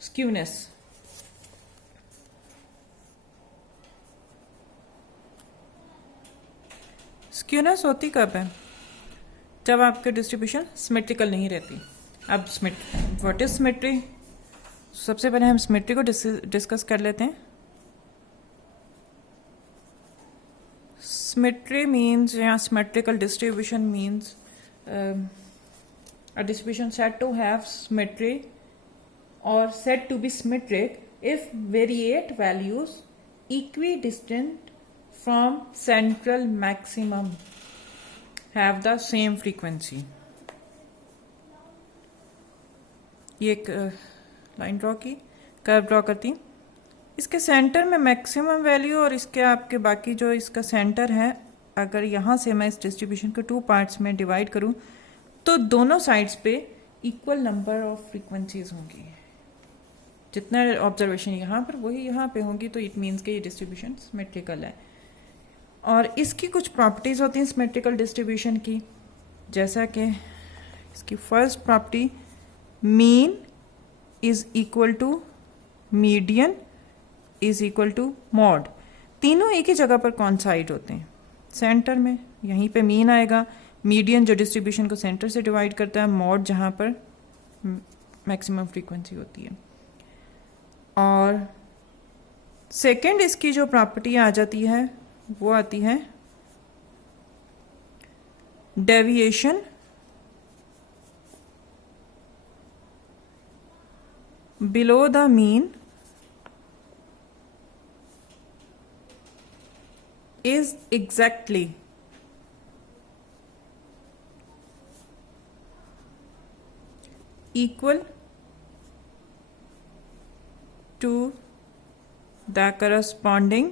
Skewness. Skewness होती कब है? जब आपकी डिस्ट्रीब्यूशन सिमेट्रिकल नहीं रहती। अब व्हाट इज सिमेट्री? सबसे पहले हम सिमेट्री को डिस्कस कर लेते हैं। सिमेट्री मीन्स या symmetrical distribution means a distribution said to have symmetry or said to be symmetric if variate values equidistant from central maximum have the same frequency। ये एक लाइन ड्रॉ की, curve draw करती। इसके centre में maximum value और इसके आपके बाकी जो इसका सेंटर है, अगर यहाँ से मैं इस डिस्ट्रीब्यूशन को 2 पार्ट्स में डिवाइड करूँ तो दोनों साइड्स पे इक्वल नंबर ऑफ फ्रीक्वेंसीज होंगी। जितना ऑब्जर्वेशन यहाँ पर वही यहाँ पे होंगी, तो इट मीन्स कि ये डिस्ट्रीब्यूशन सिमेट्रिकल है। और इसकी कुछ प्रॉपर्टीज होती हैं सिमेट्रिकल डिस्ट्रीब्यूशन की, जैसा कि इसकी first property mean is equal to median is equal to mode. तीनों एक ही जगह पर कॉन्साइड होते हैं सेंटर में। यहीं पे मीन आएगा, मीडियन जो डिस्ट्रीब्यूशन को सेंटर से डिवाइड करता है, मॉड जहाँ पर मैक्सिमम फ्रीक्वेंसी होती है। और सेकंड इसकी जो प्रॉपर्टी आ जाती है वो आती है deviation below the mean is exactly equal to the corresponding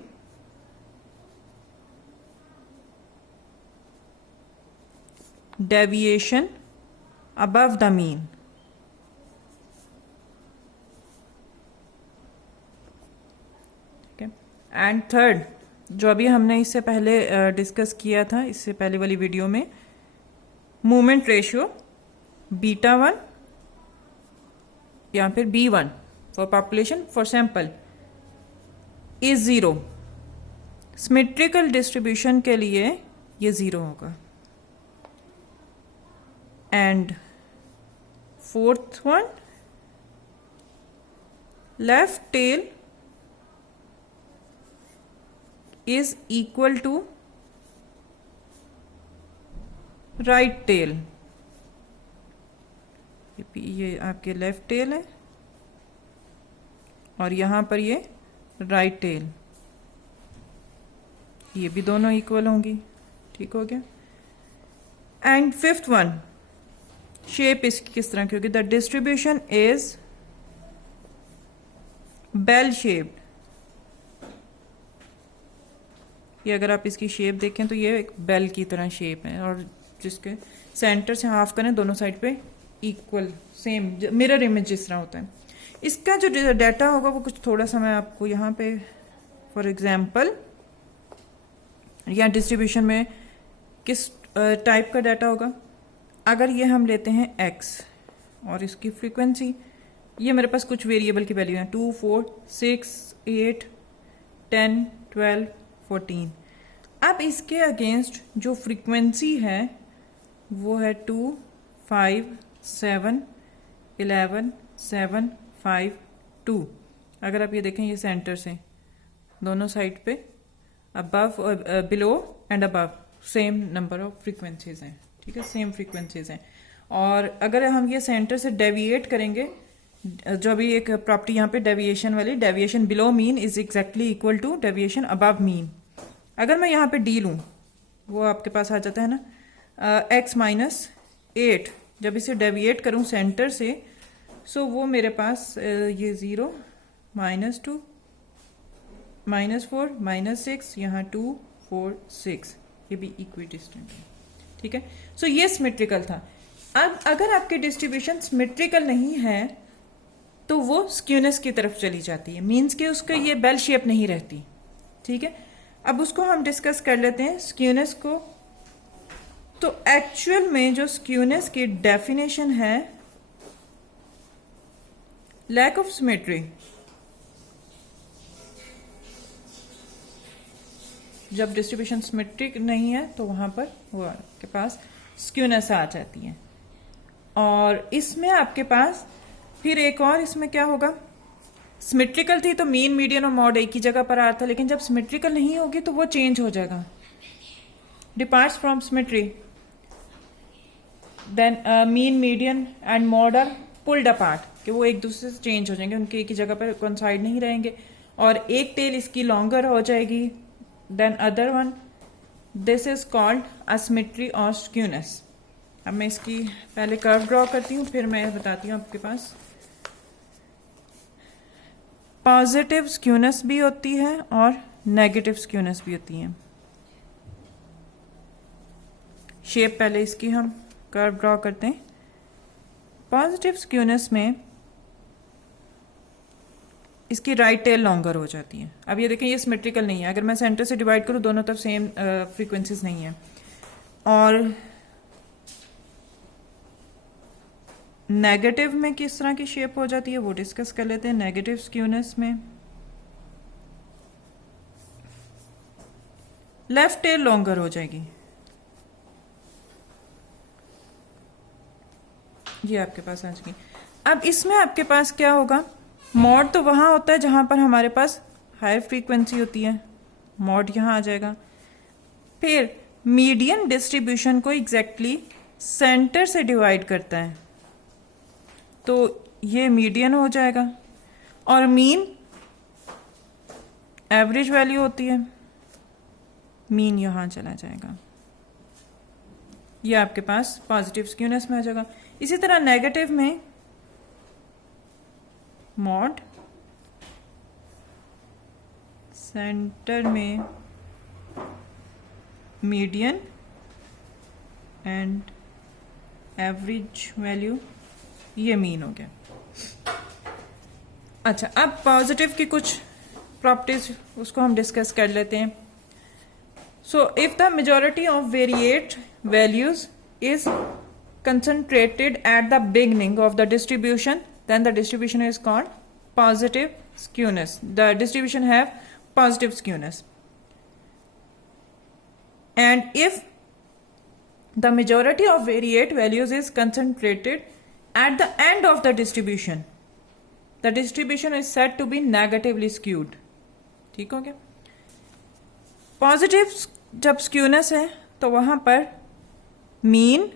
deviation above the mean। ठीक है। एंड थर्ड जो अभी हमने इससे पहले डिस्कस किया था, इससे पहले वाली वीडियो में, मूवमेंट रेशियो β1 या फिर B1 for population for sample is 0। Symmetrical distribution के लिए ये 0 होगा। And fourth one, left tail is equal to right tail। ये आपके लेफ्ट टेल है और यहां पर ये राइट टेल, ये भी दोनों इक्वल होंगी। ठीक हो गया। एंड फिफ्थ वन, शेप इसकी किस तरह की होगी? The distribution is bell shaped. ये अगर आप इसकी शेप देखें तो ये एक बेल की तरह शेप है, और जिसके सेंटर से हाफ करें दोनों साइड पे इक्वल सेम मिरर इमेज जिस तरह होता है। इसका जो डाटा होगा वो कुछ थोड़ा सा मैं आपको यहाँ पे फॉर एग्जांपल, या डिस्ट्रीब्यूशन में किस टाइप का डाटा होगा। अगर ये हम लेते हैं x और इसकी फ्रीक्वेंसी, ये मेरे पास कुछ वेरिएबल की वैल्यू है 2, 4, 6, 8, 10, 12, 14। अब इसके अगेंस्ट जो फ्रीक्वेंसी है वो है 2, 5, 7, 11, 7, 5, 2। अगर आप ये देखें, ये सेंटर से दोनों साइड पे above below and above same number of frequencies हैं। ठीक है, सेम फ्रीक्वेंसीज हैं। और अगर हम ये सेंटर से डेविएट करेंगे, जो अभी एक प्रॉपर्टी यहाँ पे डेविएशन वाली, deviation below mean is exactly equal to deviation above mean. अगर मैं यहाँ पे डी लूँ, वो आपके पास आ जाता है ना x-8। जब इसे डेविएट करूँ सेंटर से, सो वो मेरे पास ये 0, -2, -4, -6, यहाँ 2, 4, 6, ये भी इक्विडिस्टेंट है। ठीक है, सो ये सिमेट्रिकल था। अब अगर आपके डिस्ट्रीब्यूशन सिमेट्रिकल नहीं है तो वो स्क्यूनेस की तरफ चली जाती है, मीन्स कि उसका ये बेल शेप नहीं रहती। ठीक है, अब उसको हम डिस्कस कर लेते हैं स्क्यूनेस को। तो एक्चुअल में जो स्क्यूनेस की डेफिनेशन है लैक ऑफ सिमेट्री, जब डिस्ट्रीब्यूशन सिमेट्रिक नहीं है तो वहां पर वो आपके पास स्क्यूनेस आ जाती है। और इसमें आपके पास फिर एक और इसमें क्या होगा, सिमेट्रिकल थी तो मीन मीडियन और मॉड एक ही जगह पर आ रहा था, लेकिन जब सिमेट्रिकल नहीं होगी तो वो चेंज हो जाएगा, departs from symmetry, then mean median and mode are pulled apart, कि वो एक दूसरे से चेंज हो जाएंगे, उनके एक ही जगह पर कॉन्साइड नहीं रहेंगे, और एक टेल इसकी लॉन्गर हो जाएगी than other one. This is called asymmetry और स्क्यूनेस। अब मैं इसकी पहले कर्व ड्रॉ करती हूँ, फिर मैं बताती हूँ आपके पास। पॉजिटिव स्क्यूनेस भी होती है और नेगेटिव स्क्यूनेस भी होती है। शेप पहले इसकी हम कर्व ड्रॉ करते हैं। पॉजिटिव स्क्यूनेस में इसकी राइट टेल लॉन्गर हो जाती है। अब ये देखें, ये सिमेट्रिकल नहीं है, अगर मैं सेंटर से डिवाइड करूं दोनों तरफ सेम फ्रीक्वेंसीज नहीं है। और नेगेटिव में किस तरह की शेप हो जाती है वो डिस्कस कर लेते हैं। नेगेटिव स्क्यूनेस में लेफ्ट टेल लॉन्गर हो जाएगी, ये आपके पास आ जाएगी। अब इसमें आपके पास क्या होगा, मॉड तो वहां होता है जहां पर हमारे पास हायर फ्रीक्वेंसी होती है, मॉड यहां आ जाएगा। फिर मीडियन डिस्ट्रीब्यूशन को एग्जैक्टली सेंटर से डिवाइड करता है, तो ये मीडियन हो जाएगा। और मीन एवरेज वैल्यू होती है, मीन यहां चला जाएगा, ये आपके पास पॉजिटिव स्क्यूनेस में आ जाएगा। इसी तरह नेगेटिव में मॉड सेंटर में मीडियन एंड एवरेज वैल्यू, ये मीन हो गया। अच्छा, अब पॉजिटिव की कुछ प्रॉपर्टीज उसको हम डिस्कस कर लेते हैं। So if the majority of variate values is concentrated at the beginning of the distribution, then the distribution is called positive skewness. The distribution have positive skewness. And if the majority of variate values is concentrated at the end of the distribution is said to be negatively skewed. ठीक हो गया। Positive जब skewness है तो वहां पर mean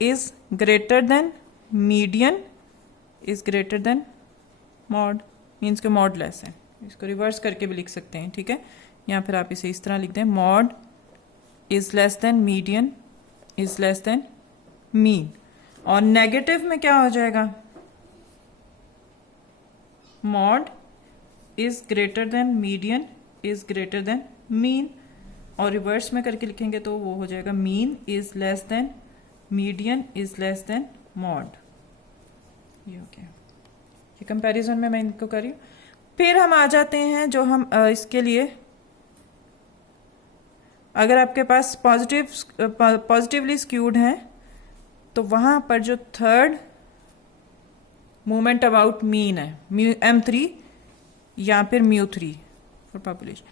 is greater than median is greater than mod, means के mod less है। इसको रिवर्स करके भी लिख सकते हैं, ठीक है, या फिर आप इसे इस तरह लिख दें, mod is less then median is less then mean. और नेगेटिव में क्या हो जाएगा, mod is greater than median is greater than mean, और रिवर्स में करके लिखेंगे तो वो हो जाएगा mean is less then median is less then mod. ये हो गया, ये कंपैरिजन में मैं इनको कर रही हूं। फिर हम आ जाते हैं जो हम इसके लिए, अगर आपके पास पॉजिटिवली स्क्यूड है तो वहां पर जो थर्ड मूवमेंट अबाउट मीन है, M3 या फिर μ3 फॉर पॉपुलेशन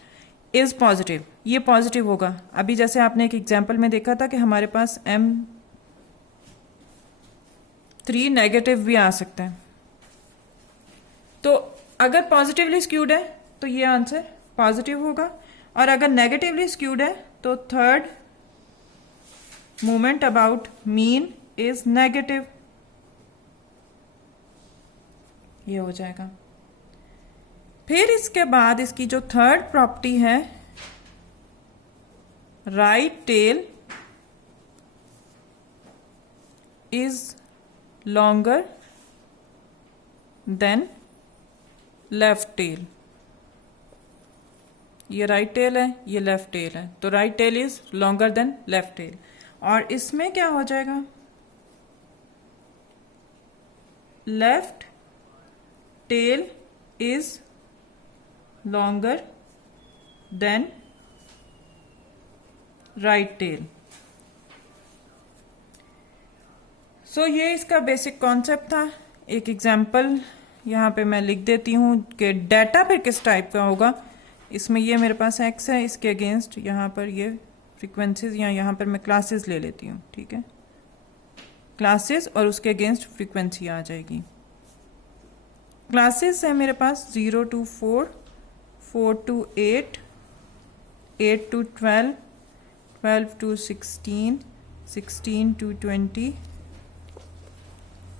इज पॉजिटिव, ये पॉजिटिव होगा। अभी जैसे आपने एक एग्जांपल में देखा था कि हमारे पास M3 नेगेटिव भी आ सकता है, तो अगर पॉजिटिवली स्क्यूड है तो ये आंसर पॉजिटिव होगा, और अगर नेगेटिवली स्क्यूड है तो third movement about mean is negative, ये हो जाएगा। फिर इसके बाद इसकी जो थर्ड प्रॉपर्टी है, right tail is longer than left tail. ये राइट टेल है, ये लेफ्ट टेल है, तो right tail is longer than left tail. और इसमें क्या हो जाएगा, left tail is longer than right tail. So ये इसका बेसिक कॉन्सेप्ट था। एक एग्जाम्पल यहाँ पे मैं लिख देती हूँ कि डाटा फिर किस टाइप का होगा। इसमें ये मेरे पास एक्स है, इसके अगेंस्ट यहाँ पर ये फ्रीक्वेंसीज, या यहाँ पर मैं क्लासेस ले लेती हूँ, ठीक है, क्लासेस, और उसके अगेंस्ट फ्रीक्वेंसी आ जाएगी। क्लासेस है मेरे पास 0 to 4, 4 to 8, 8 to 12, 12 to 16, 16 to 20,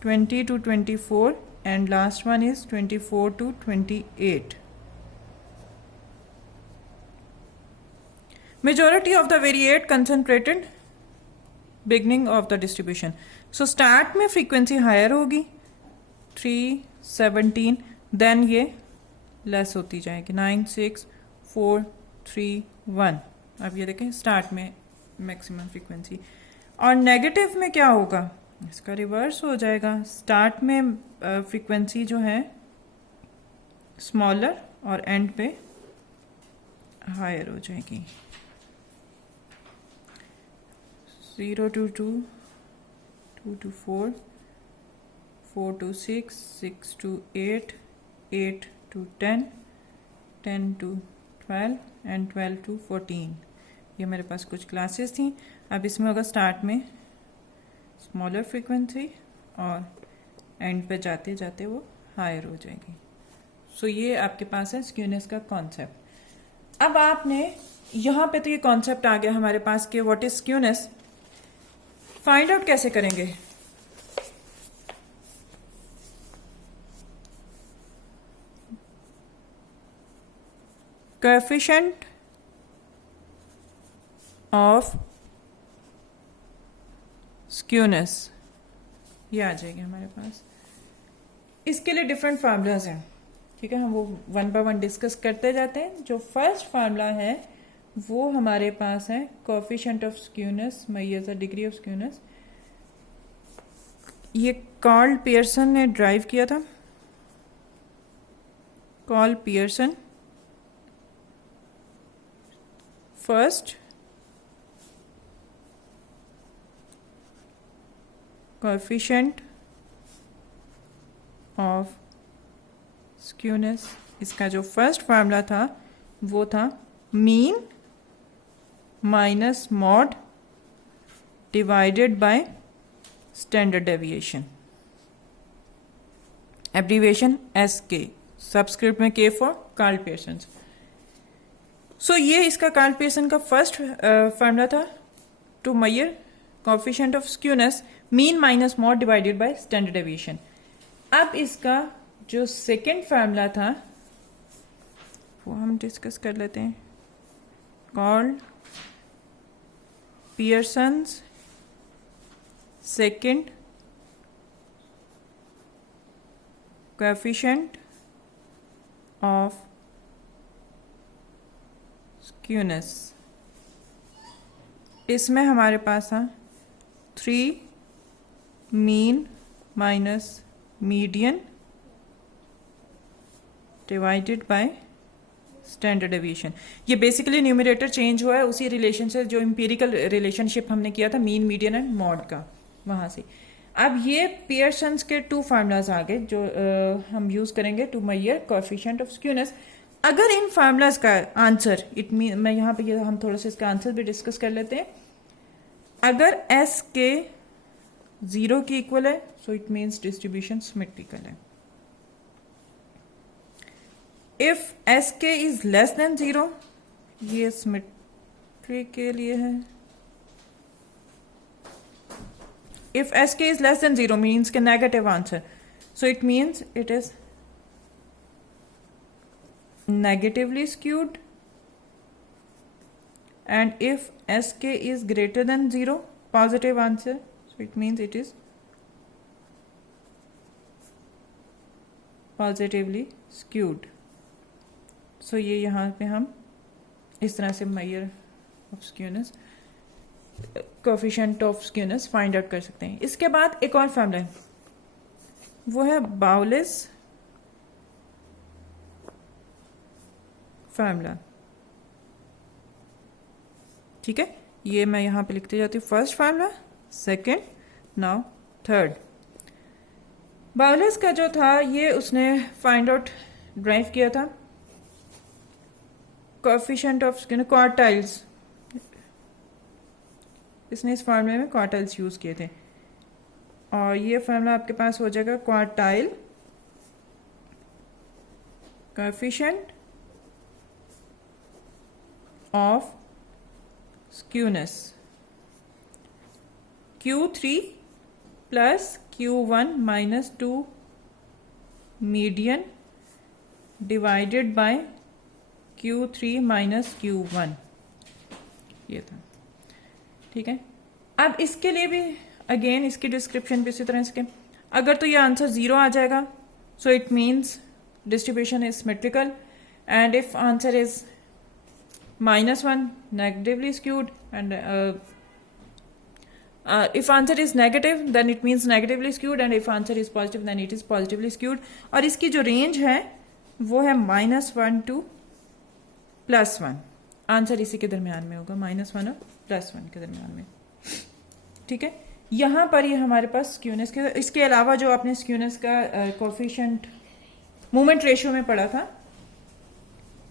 20 to 24, and last one is 24 to 28. Majority of the variate concentrated beginning of the distribution. So start में frequency higher होगी 3, 17, then ये less होती जाएगी 9, 6, 4, 3, 1. अब ये देखें स्टार्ट में मैक्सिमम फ्रीक्वेंसी, और नेगेटिव में क्या होगा, इसका रिवर्स हो जाएगा। स्टार्ट में फ्रीक्वेंसी जो है स्मॉलर और एंड पे हायर हो जाएगी। 0 to 2, 2 to 4, 4 to 6, 6 to 8, 8 to 10, 10 to 12, and 12 to 14. ये मेरे पास कुछ क्लासेस थी। अब इसमें होगा स्टार्ट में स्मॉलर फ्रीक्वेंसी और एंड पे जाते जाते वो हायर हो जाएगी। सो ये आपके पास है स्क्यूनेस का कॉन्सेप्ट। अब आपने यहाँ पे तो ये कॉन्सेप्ट आ गया हमारे पास कि what is skewness. Find out कैसे करेंगे, कोएफिशिएंट ऑफ स्क्यूनेस, ये आ जाएगी हमारे पास। इसके लिए डिफरेंट फार्मूलाज हैं, ठीक है, हम वो वन बाय वन डिस्कस करते जाते हैं। जो फर्स्ट फार्मूला है वो हमारे पास है coefficient of skewness minus the degree of skewness. ये कार्ल पियर्सन ने ड्राइव किया था, Karl Pearson first coefficient of skewness. इसका जो फर्स्ट फार्मूला था वो था mean minus mode divided by standard deviation, abbreviation SK, subscript में K for Karl Pearson. So ये इसका कार्ल पियर्सन का फर्स्ट फार्मूला था to measure coefficient of skewness, mean minus mode divided by standard deviation. अब इसका जो second formula था वो हम डिस्कस कर लेते हैं। Karl Pearson's second coefficient of skewness. इसमें हमारे पास था 3 mean minus median divided by standard deviation. ये बेसिकली न्यूमरेटर चेंज हुआ है उसी रिलेशन से जो एम्पिरिकल रिलेशनशिप हमने किया था मीन मीडियन एंड मॉड का, वहां से। अब ये पियर्सन्स के 2 फार्मूलाज आ गए जो हम यूज करेंगे to measure coefficient of skewness. अगर इन फार्मूलाज का आंसर इट मीन, मैं यहाँ पे हम थोड़ा सा इसका आंसर भी डिस्कस कर लेते हैं। अगर SK 0 की इक्वल है so it means distribution symmetrical है। If SK is less than 0, ये सिमेट्री के लिए है। If SK is less than 0 means के negative answer, so it means it is negatively skewed, and if SK is greater than 0, positive answer, so it means it is positively skewed. So ये यहाँ पे हम इस तरह से measure of skewness, coefficient of skewness find out कर सकते हैं। इसके बाद एक और फार्मूला है, वो है बाउलिस फार्मूला, ठीक है। ये मैं यहां पे लिखते जाती हूँ, first formula, second, now third. Bowley's का जो था ये उसने फाइंड आउट ड्राइव किया था कोएफिशिएंट ऑफ क्वार्टाइल्स, इसने इस फार्मूले में क्वार्टाइल्स यूज किए थे और ये फार्मूला आपके पास हो जाएगा quartile coefficient of skewness Q3 plus Q1 minus 2 median divided bye Q3 minus Q1, ये था। ठीक है, अब इसके लिए भी अगेन इसकी डिस्क्रिप्शन भी इसी तरह इसके, अगर तो ये आंसर 0 आ जाएगा सो it means distribution is symmetrical, and if answer is -1 negatively skewed, and if answer is negative then it means negatively skewed, and if answer is positive then it is positively skewed। और इसकी जो range है वो है -1 to +1, answer इसी के दरमियान में होगा, -1 और +1 के दरमियान में। ठीक है, यहां पर ये हमारे पास स्क्यूनेस के, इसके अलावा जो आपने स्क्यूनेस का कोएफिशिएंट मूवमेंट रेशियो में पढ़ा था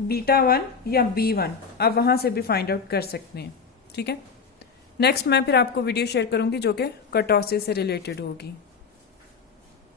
β1 या B1, आप वहां से भी फाइंड आउट कर सकते हैं। ठीक है, नेक्स्ट मैं फिर आपको वीडियो शेयर करूंगी जो कि कर्टोसिस से रिलेटेड होगी।